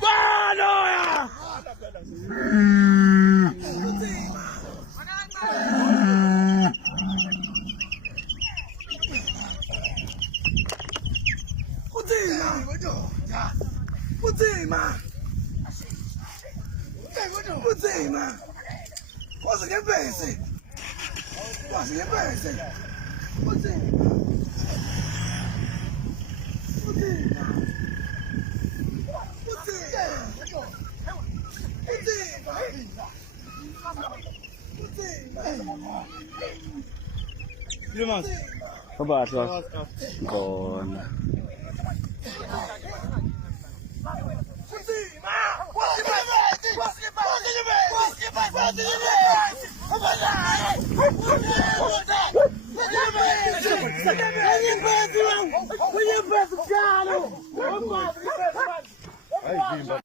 Banoya! Putema! Posso que pense? Posso que pense? Putema! Putema! Yılmaz. Kabahat ba? Kon. Ay,